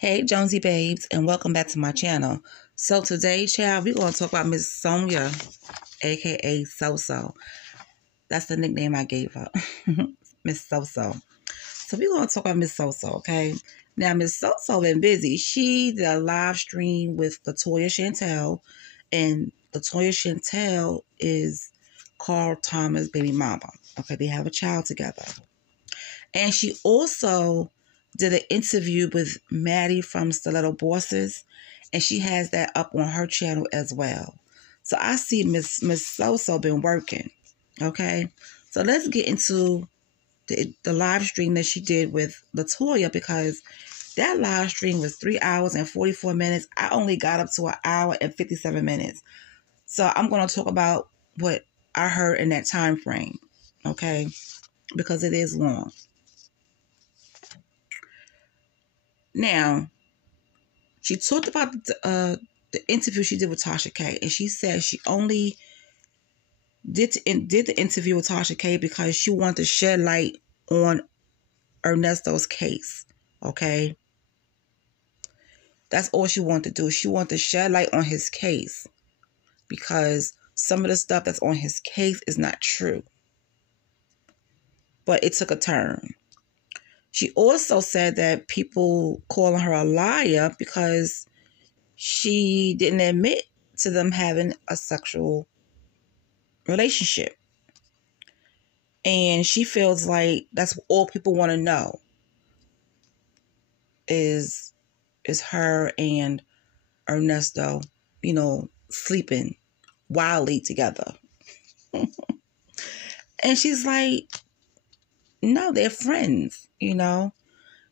Hey Jonesy babes, and welcome back to my channel. So today, child, we're going to talk about Miss Sonya, aka So-So. That's the nickname I gave her, Miss So-So. So we're going to talk about Miss So-So, okay? Now, Miss So-So been busy. She did a live stream with Latoya Shantel, and Latoya Shantel is Carl Thomas' baby mama. Okay, they have a child together. And she also did an interview with Maddie from Stiletto Bosses, and she has that up on her channel as well. So I see Miss So-So been working, okay? So let's get into the live stream that she did with Latoya, because that live stream was 3 hours and 44 minutes. I only got up to 1 hour and 57 minutes. So I'm going to talk about what I heard in that time frame, okay? Because it is long. Now, she talked about the interview she did with Tasha K, and she said she only did the interview with Tasha K because she wanted to shed light on Ernesto's case, okay? That's all she wanted to do. She wanted to shed light on his case because some of the stuff that's on his case is not true. But it took a turn. She also said that people calling her a liar because she didn't admit to them having a sexual relationship. And she feels like that's all people want to know is her and Ernesto, sleeping wildly together. And she's like, no, they're friends,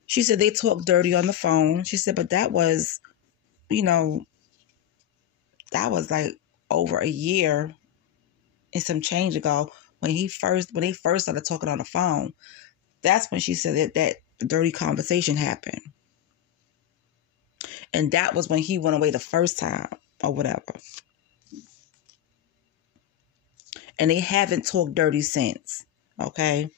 She said they talk dirty on the phone. She said, but that was, that was like over a year and some change ago when they first started talking on the phone. That's when she said that dirty conversation happened. And that was when he went away the first time or whatever. And they haven't talked dirty since, okay?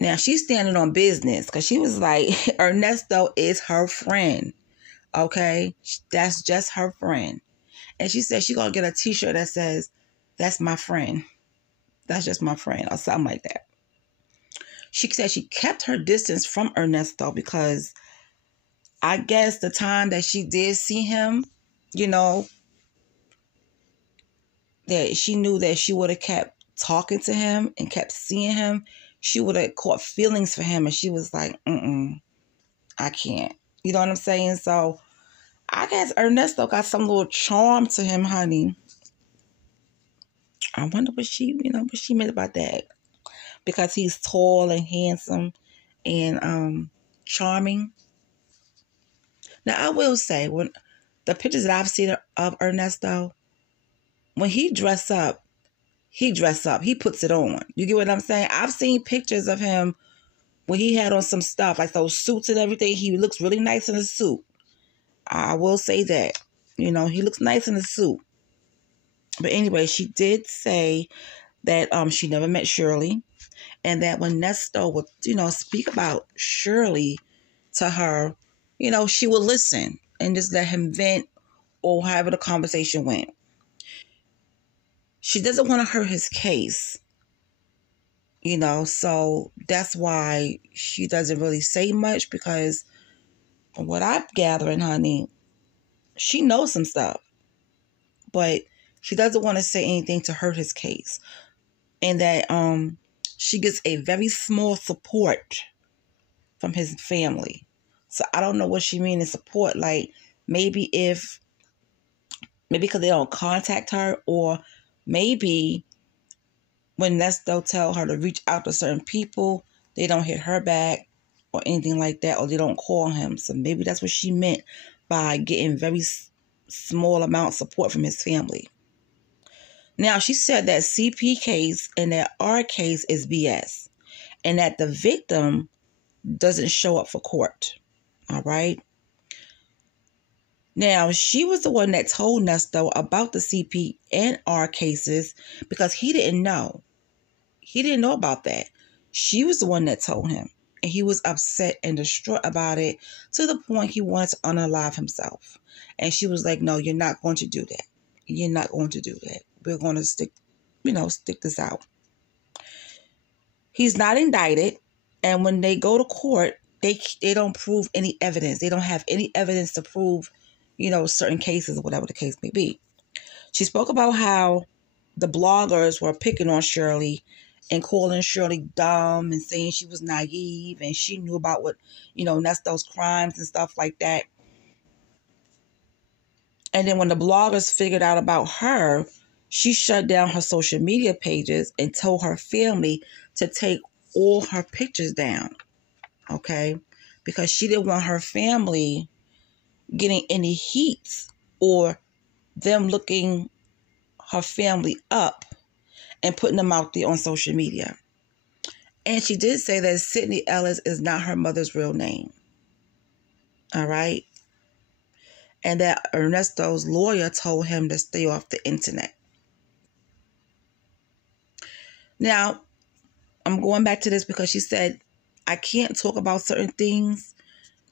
Now, she's standing on business because she was like, Ernesto is her friend, okay? That's just her friend. And she said she's going to get a t-shirt that says, that's my friend. That's just my friend, or something like that. She said she kept her distance from Ernesto because I guess the time that she did see him, that she knew that she would have kept talking to him and kept seeing him, she would have caught feelings for him. And she was like, I can't. You know what I'm saying? So I guess Ernesto got some little charm to him, honey. I wonder what she meant about that. Because he's tall and handsome and charming. Now, I will say, when the pictures that I've seen of Ernesto, when he dress up. He puts it on. You get what I'm saying? I've seen pictures of him when he had on some stuff, like those suits and everything. He looks really nice in a suit. I will say that. He looks nice in a suit. But anyway, she did say that she never met Shirley. And that when Ernesto would, speak about Shirley to her, she would listen and just let him vent or however the conversation went. She doesn't want to hurt his case, so that's why she doesn't really say much, because from what I'm gathering, honey, she knows some stuff, but she doesn't want to say anything to hurt his case. And that she gets a very small support from his family. So I don't know what she means in support. Like maybe because they don't contact her, or maybe when Ernesto tell her to reach out to certain people, they don't hit her back or anything like that, or they don't call him. So maybe that's what she meant by getting very small amount of support from his family. Now, she said that CP case and that R case is BS, and that the victim doesn't show up for court. All right? Now, she was the one that told Ernesto about the CP and R cases because he didn't know. He didn't know about that. She was the one that told him. And he was upset and distraught about it to the point he wanted to unalive himself. And she was like, no, you're not going to do that. You're not going to do that. We're going to stick this out. He's not indicted. And when they go to court, they don't prove any evidence. They don't have any evidence to prove, certain cases or whatever the case may be. She spoke about how the bloggers were picking on Shirley and calling Shirley dumb and saying she was naive and she knew about what, that's those crimes and stuff like that. And then when the bloggers figured out about her, she shut down her social media pages and told her family to take all her pictures down. Okay? Because she didn't want her family getting any heat or them looking her family up and putting them out there on social media. And she did say that Sydney Ellis is not her mother's real name. All right? And that Ernesto's lawyer told him to stay off the internet. Now, I'm going back to this because she said, I can't talk about certain things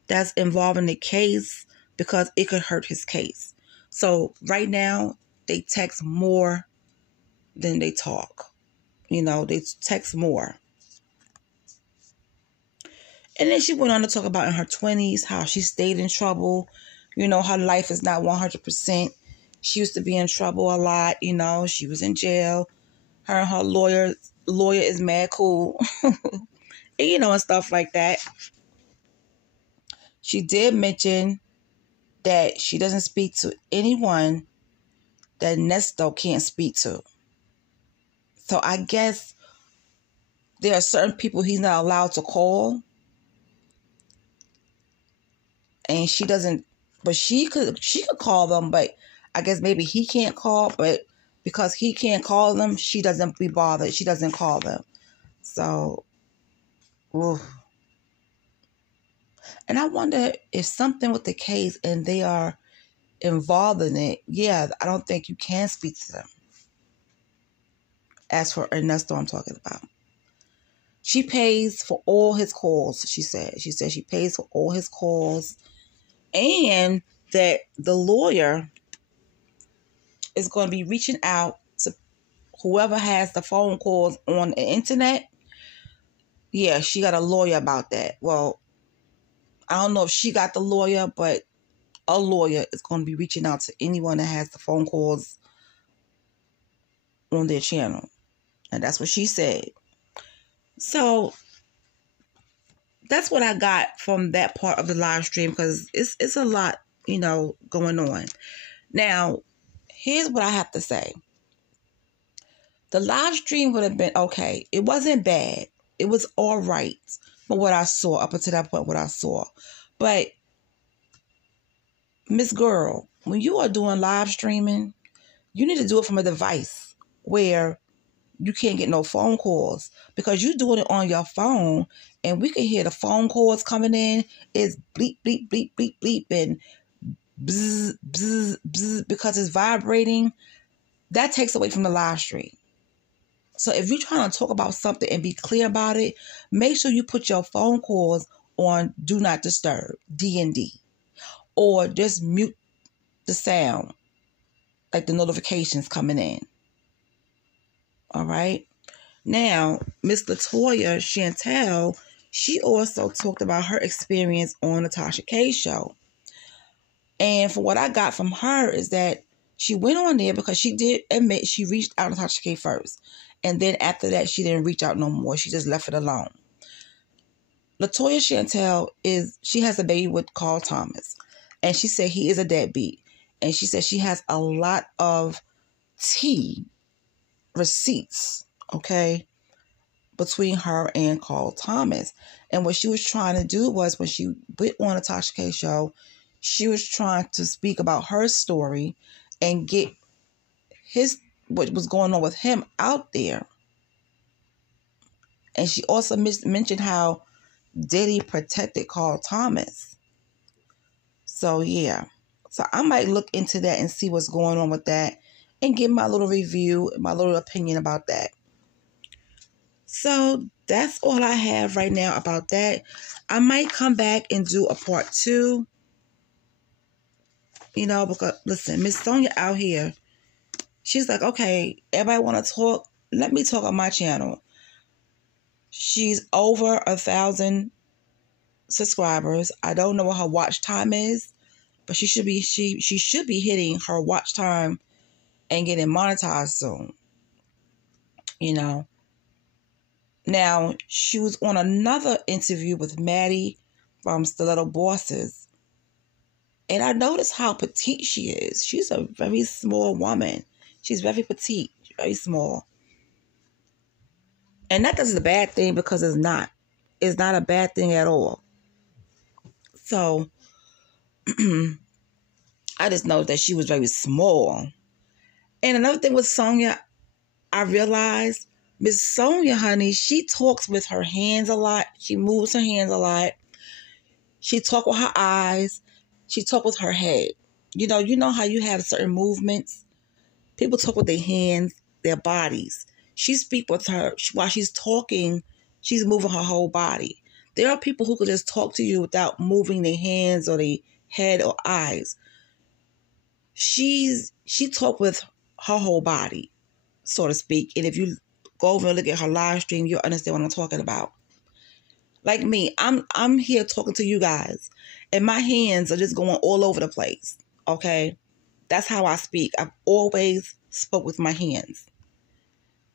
that's involving the case because it could hurt his case. So right now, they text more than they talk. They text more. And then she went on to talk about in her 20s, how she stayed in trouble. Her life is not 100%. She used to be in trouble a lot. She was in jail. Her and her lawyer is mad cool. And stuff like that. She did mention that she doesn't speak to anyone that Ernesto can't speak to. So I guess there are certain people he's not allowed to call. And she doesn't, but she could call them, but I guess maybe he can't call, but because he can't call them, she doesn't be bothered. She doesn't call them. So, oof. And I wonder if something with the case and they are involved in it, I don't think you can speak to them. As for Ernesto, I'm talking about. She pays for all his calls, she said. She said she pays for all his calls. And that the lawyer is going to be reaching out to whoever has the phone calls on the internet. Yeah, she got a lawyer about that. Well, I don't know if she got the lawyer, but a lawyer is going to be reaching out to anyone that has the phone calls on their channel. And that's what she said. So that's what I got from that part of the live stream, because it's a lot, going on. Now, here's what I have to say. The live stream would have been okay. It wasn't bad. It was all right for what I saw, up until that point, what I saw. But, Miss Girl, when you are doing live streaming, you need to do it from a device where you can't get no phone calls, because you're doing it on your phone and we can hear the phone calls coming in. It's bleep, bleep, bleep, bleep, bleep, and bzz, bzz, bzz, because it's vibrating. That takes away from the live stream. So if you're trying to talk about something and be clear about it, make sure you put your phone calls on Do Not Disturb, D&D, or just mute the sound, like the notifications coming in. All right. Now, Miss Latoya Shantel, she also talked about her experience on the Tasha K show. And from what I got from her is that she went on there because she did admit she reached out to Tasha K first. And then after that, she didn't reach out no more. She just left it alone. Latoya Shantel she has a baby with Carl Thomas. And she said he is a deadbeat. And she said she has a lot of tea receipts, okay, between her and Carl Thomas. And what she was trying to do was, when she went on the Tasha K show, she was trying to speak about her story and get what was going on with him out there. And she also mentioned how Diddy protected Carl Thomas. So yeah. So I might look into that and see what's going on with that and give my little review, my little opinion about that. So that's all I have right now about that. I might come back and do a part 2. You know, because listen, Miss Sonya out here, she's like, okay, everybody want to talk. Let me talk on my channel. She's over 1,000 subscribers. I don't know what her watch time is, but she should be hitting her watch time and getting monetized soon. You know. Now, she was on another interview with Maddie from Stiletto Bosses. And I noticed how petite she is. She's a very small woman. She's very petite, very small. And that is a bad thing, because it's not. It's not a bad thing at all. So, I just know that she was very small. And another thing with Sonya, I realized Miss Sonya, honey, she talks with her hands a lot. She moves her hands a lot. She talks with her eyes. She talks with her head. You know how you have certain movements? People talk with their hands, their bodies. She speaks with her. While she's talking, she's moving her whole body. There are people who could just talk to you without moving their hands or their head or eyes. She talks with her whole body, so to speak. And if you go over and look at her live stream, you'll understand what I'm talking about. Like me, I'm here talking to you guys, and my hands are just going all over the place. Okay, that's how I speak. I've always spoke with my hands.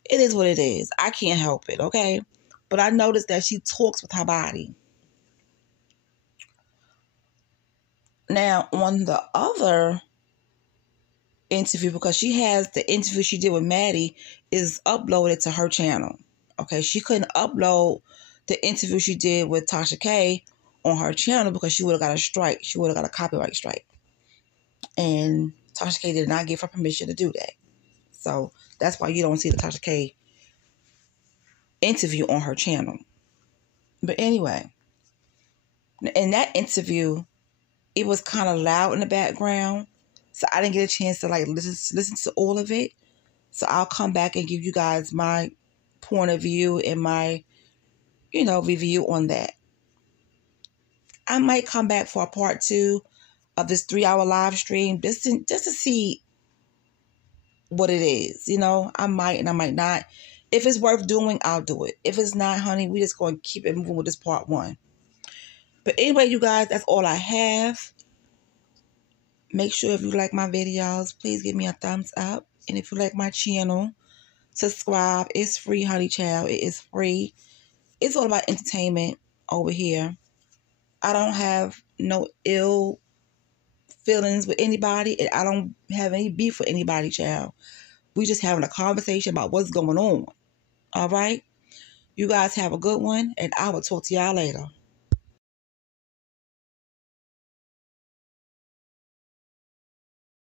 It is what it is. I can't help it. Okay, but I noticed that she talks with her body. Now, on the other interview, because she has the interview she did with Maddie is uploaded to her channel. Okay, she couldn't upload the interview she did with Tasha K on her channel because she would have got a strike. She would have got a copyright strike. And Tasha K did not give her permission to do that. So that's why you don't see the Tasha K interview on her channel. But anyway, in that interview, it was kind of loud in the background. So I didn't get a chance to listen to all of it. So I'll come back and give you guys my point of view and my, review on that. I might come back for a part 2 of this 3-hour live stream just to see what it is. I might and I might not. If it's worth doing, I'll do it. If it's not, honey, we just going to keep it moving with this part 1. But anyway, you guys, that's all I have. Make sure if you like my videos, please give me a thumbs up. And if you like my channel, subscribe. It's free, honey child. It is free. It's all about entertainment over here. I don't have no ill feelings with anybody. And I don't have any beef with anybody, child. We just having a conversation about what's going on. All right? You guys have a good one. And I will talk to y'all later.